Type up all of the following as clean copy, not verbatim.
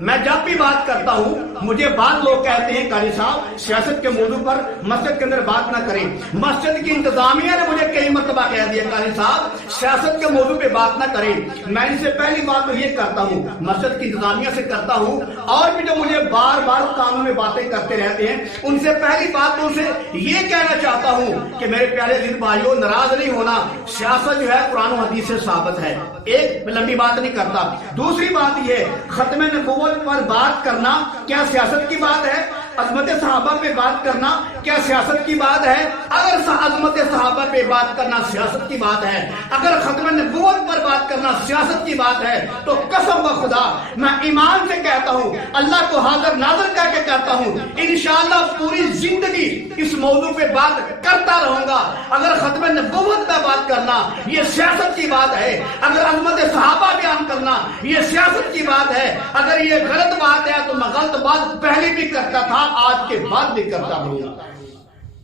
میں جب بھی بات کرتا ہوں مجھے بعض لوگ کہتے ہیں قاری صاحب سیاست کے موضوع پر مسجد کے اندر بات نہ کریں. مسجد کی انتظامیہ نے مجھے کئی مرتبہ کہہ دیا قاری صاحب سیاست کے موضوع پہ بات نہ کریں. میں ان سے پہلی بات تو یہ کرتا ہوں مسجد کی انتظامیہ سے کرتا ہوں اور بھی جو مجھے بار بار کانوں میں باتیں کرتے رہتے ہیں ان سے پہلی بات تو اسے یہ کہنا چاہتا ہوں کہ میرے پیارے دل بھائیوں ناراض نہیں ہونا. سیاست جو ہے قرآن و حدیث سے ثابت ہے. ایک لمبی بات نہیں کرتا. دوسری بات یہ ختم نبوت پر بات کرنا کیا سیاست کی بات ہے؟ عظمت صحابہ پہ بات کرنا کیا سیاست کی بات ہے؟ اگر عظمت صحابہ پہ بات کرنا سیاست کی بات ہے، اگر ختم نبوت پر بات کرنا سیاست کی بات ہے تو قسم بخدا میں ایمان سے کہتا ہوں اللہ کو حاضر ناظر کر کے کہتا ہوں انشاءاللہ پوری زندگی اس موضوع پہ بات کرتا رہوں گا. اگر ختم نبوت پہ بات کرنا یہ سیاست کی بات ہے، اگر عظمت صحابہ بیان کرنا یہ سیاست کی بات ہے، اگر یہ غلط بات ہے تو میں غلط بات پہلے بھی کرتا تھا آج کے بعد بھی کرتا ہوں.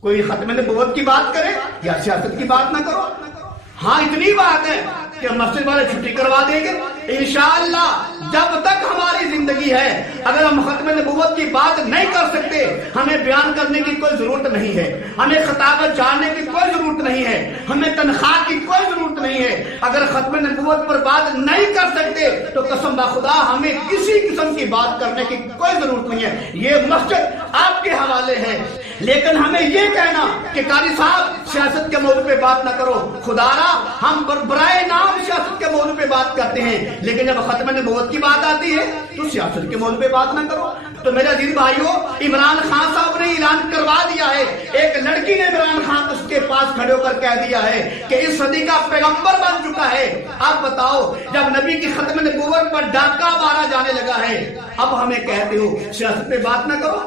کوئی ختم نبوت کی بات کرے یا سیاست کی بات نہ کرو. ہاں اتنی بات ہے کہ مسجد والے چھٹی کروا دیں گے انشاءاللہ. جب تک ہماری زندگی ہے اگر ہم ختم نبوت کی بات نہیں کر سکتے ہمیں بیان کرنے کی کوئی ضرورت نہیں ہے، ہمیں خطابت جاننے کی کوئی ضرورت نہیں ہے، ہمیں تنخواہ کی کوئی ضرورت نہیں ہے. اگر ختم نبوت پر بات نہیں کر سکتے تو قسم بخدا ہمیں کسی قسم کی بات کرنے کی کوئی ضرورت نہیں ہے. یہ مسجد آپ کے حوالے ہے. لیکن ہمیں یہ کہنا کہ قاری صاحب سیاست کے موضوع پہ بات نہ کرو، خدا را ہم برائے نام سیاست کے موضوع پہ بات کرتے ہیں لیکن جب ختم نبوت کی بات آتی ہے تو سیاست کے موضوع پہ بات نہ کرو. تو میرے عزیز بھائیوں عمران خان صاحب نے اعلان کروا دیا ہے، ایک لڑکی نے عمران خان اس کے پاس کھڑے ہو کر کہہ دیا ہے کہ اس صدی کا پیغمبر بن چکا ہے. اب بتاؤ جب نبی کی ختم نبوت پر ڈاکہ مارا جانے لگا ہے اب ہمیں کہتے ہو سیاست پہ بات نہ کرو.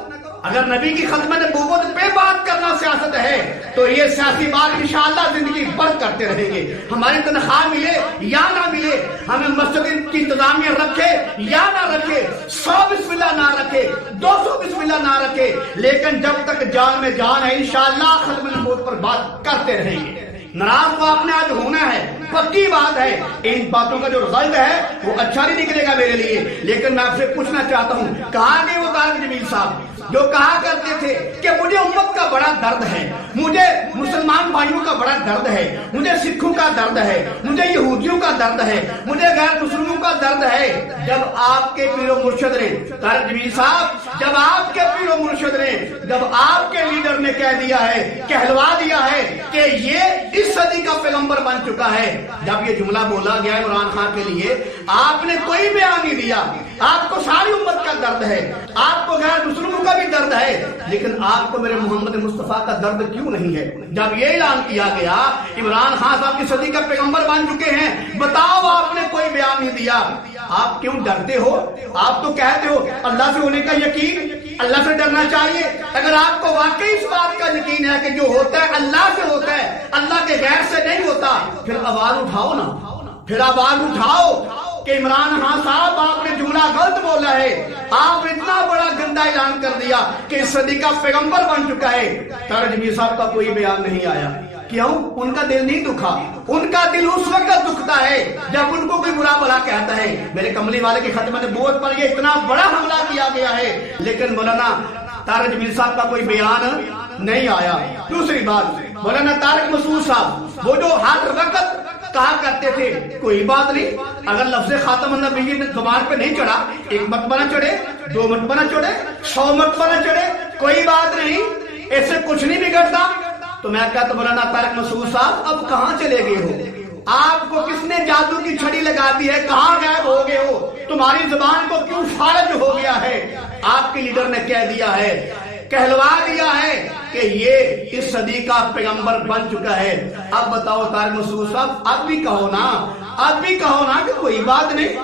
اگر نبی کی ختم نبوت پہ بات کرنا سیاست ہے تو یہ سیاسی بات انشاءاللہ زندگی بھر کرتے رہیں گے. ہماری تنخواہ ملے یا نہ ملے، ہمیں مسجد کی انتظامیہ رکھے یا نہ رکھے، 100 بسم اللہ نہ رکھے، 200 بسم اللہ نہ رکھے، لیکن جب تک جان میں جان ہے انشاءاللہ ختم نبوت پر بات کرتے رہیں گے. ناراض تو آپ نے آج ہونا ہے، پکی بات ہے. ان باتوں کا جو رزلٹ ہے وہ اچھا نہیں نکلے گا میرے لیے. لیکن میں آپ سے پوچھنا چاہتا ہوں کہاں گئے وہ طارق جمیل صاحب جو کہا کرتے تھے کہ مجھے امت کا بڑا درد ہے، مجھے مسلمان بھائیوں کا بڑا درد ہے، مجھے سکھوں کا درد ہے، مجھے یہودیوں کا درد ہے، مجھے غیر مسلموں کا درد ہے. جب آپ کے پیر و مرشد نے طارق جمیل صاحب جب آپ کے پیر و مرشد نے جب آپ کے لیڈر نے کہہ دیا ہے، کہلوا دیا ہے کہ یہ اس صدی کا پیغمبر بن چکا ہے، جب یہ جملہ بولا گیا عمران خان کے لیے آپ نے کوئی بیان نہیں دیا. آپ کو ساری امت کا درد ہے، آپ کو غیر مسلموں کا بھی درد ہے، لیکن آپ کو میرے محمد مصطفیٰ کا درد کیوں نہیں ہے؟ جب یہ اعلان کیا گیا عمران خان صاحب کی صدی کا پیغمبر بن چکے ہیں، بتاؤ آپ نے کوئی بیان نہیں دیا. آپ کیوں ڈرتے ہو؟ آپ تو کہتے ہو اللہ سے ہونے کا یقین، اللہ سے ڈرنا چاہیے. اگر آپ کو واقعی اس بات کا یقین ہے کہ جو ہوتا ہے اللہ سے ہوتا ہے، اللہ کے غیر سے نہیں ہوتا، پھر آواز اٹھاؤ نا، پھر آواز اٹھاؤ کہ عمران خان صاحب آپ نے جملہ غلط بولا ہے، آپ اتنا بڑا گندا اعلان کر دیا کہ اس صدی کا پیغمبر بن چکا ہے. طارق جمیل صاحب کا کوئی بیان نہیں آیا. کیوں؟ ان کا دل نہیں دکھا. ان کا دل اس وقت دکھتا ہے جب ان کو کوئی برا بھلا کہتا ہے. میرے کملی والے کی ختم نبوت پر یہ اتنا بڑا حملہ کیا گیا ہے لیکن مولانا طارق جمیل صاحب کا کوئی بیان نہیں آیا. دوسری بات مولانا طارق مسعود صاحب وہ جو ہر وقت کہا کرتے تھے کوئی بات نہیں، اگر لفظ خاتم النبیین زبان پہ نہیں چڑھا، 1 مرتبہ نہ چڑھے، 2 مرتبہ نہ چڑھے، 100 مرتبہ نہ چڑھے، کوئی بات نہیں، اس سے کچھ نہیں بگڑتا. تو میں کہتا مولانا طارق مسعود صاحب اب کہاں چلے گئے ہو؟ آپ کو کس نے جادو کی چھڑی لگا دی ہے؟ کہاں غائب ہو گئے ہو؟ تمہاری زبان کو کیوں فارغ ہو گیا ہے؟ آپ کے لیڈر نے کہہ دیا ہے، کہلوا دیا ہے کہ یہ اس صدی کا پیغمبر بن چکا ہے. اب بتاؤ طارق مسعود صاحب اب بھی کہو نا، اب بھی کہو نا کہ کوئی بات نہیں.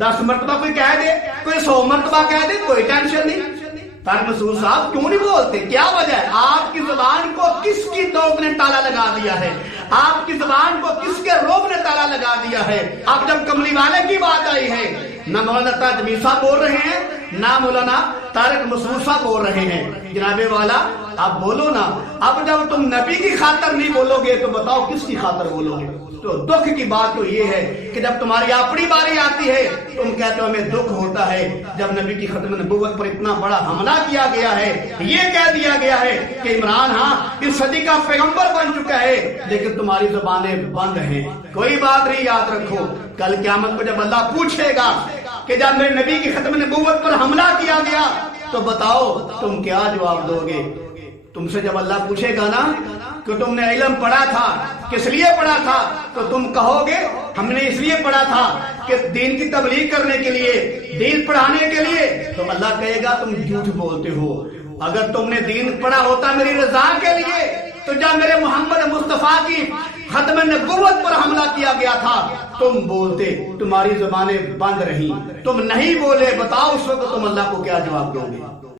10 مرتبہ کوئی کہہ دے، کوئی 100 مرتبہ کہہ دے، کوئی ٹینشن نہیں. طارق مسعود صاحب کیوں نہیں بولتے؟ کیا وجہ ہے؟ آپ کی زبان کو کس کی توق نے تالا لگا دیا ہے؟ آپ کی زبان کو کس کے روب نے تالا لگا دیا ہے؟ اب جب کملی والے کی بات آئی ہے نہ مولانا طارق جمیل صاحب بول رہے ہیں نہ مولانا طارق مسعود صاحب بول رہے ہیں. جناب والا آپ بولو نا. اب جب تم نبی کی خاطر نہیں بولو گے تو بتاؤ کس کی خاطر بولو گے؟ تو دکھ کی بات تو یہ ہے کہ جب تمہاری اپنی باری آتی ہے تم کہتے ہو ہمیں دکھ ہوتا ہے. جب نبی کی ختم نبوت پر اتنا بڑا حملہ کیا گیا ہے, یہ کہہ دیا گیا ہے کہ عمران ہاں اس صدی کا پیغمبر بن چکا ہے, لیکن تمہاری زبانیں بند ہیں. کوئی بات نہیں, یاد رکھو کل قیامت کو جب اللہ پوچھے گا کہ جب میرے نبی کی ختم نبوت پر حملہ کیا گیا تو بتاؤ تم کیا جواب دو گے؟ تم سے جب اللہ پوچھے گا نا کہ تم نے علم پڑھا تھا, کس لیے پڑھا تھا, تو تم کہو گے ہم نے اس لیے پڑھا تھا کہ دین کی تبلیغ کرنے کے لیے, دین پڑھانے کے لیے. تو اللہ کہے گا تم جھوٹ بولتے ہو. اگر تم نے دین پڑھا ہوتا میری رضا کے لیے تو جب میرے محمد مصطفیٰ کی ختم نبوت پر حملہ کیا گیا تھا تم بولتے, تمہاری زبانیں بند رہیں, تم نہیں بولے. بتاؤ اس وقت تم اللہ کو کیا جواب دو گے؟